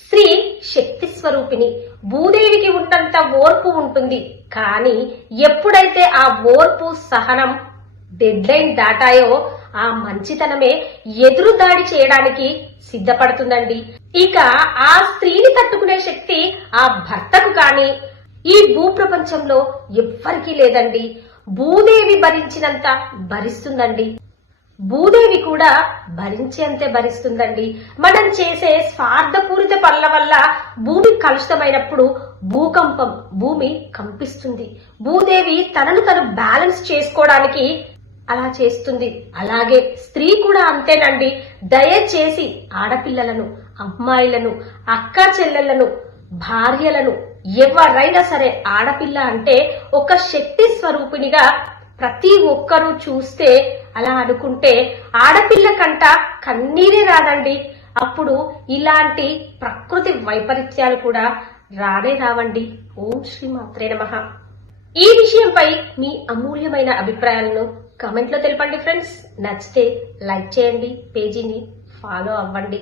స్త్రీ శక్తి స్వరూపిణి. భూదేవికి ఉన్నంత ఓర్పు ఉంటుంది, కానీ ఎప్పుడైతే ఆ ఓర్పు సహనం డెడ్ లైన్ దాటాయో ఆ మంచితనమే ఎదురు దాడి చేయడానికి సిద్ధపడుతుందండి. ఇక ఆ స్త్రీని తట్టుకునే శక్తి ఆ భర్తకు కానీ ఈ భూప్రపంచంలో ఎవ్వరికీ లేదండి. భూదేవి భరించినంత భరిస్తుందండి. భూదేవి కూడా భరించేంతే భరిస్తుందండి. మనం చేసే స్వార్థపూరిత పనుల వల్ల భూమి కలుషితమైనప్పుడు భూకంపం, భూమి కంపిస్తుంది. భూదేవి తనను తను బ్యాలెన్స్ చేసుకోవడానికి అలా చేస్తుంది. అలాగే స్త్రీ కూడా అంతేనండి. దయచేసి ఆడపిల్లలను, అమ్మాయిలను, అక్క చెల్లెళ్లను, భార్యలను, ఎవరైనా సరే ఆడపిల్ల అంటే ఒక శక్తి స్వరూపిణిగా ప్రతి ఒక్కరూ చూస్తే అలా అనుకుంటే ఆడపిల్ల కంట కన్నీరే రాదండి. అప్పుడు ఇలాంటి ప్రకృతి వైపరీత్యాలు కూడా రానే రావండి. ఓం శ్రీ మాత్రే నమః. ఈ విషయంపై మీ అమూల్యమైన అభిప్రాయాలను కామెంట్ లో తెలపండి ఫ్రెండ్స్. నచ్చితే లైక్ చేయండి, పేజీని ఫాలో అవ్వండి.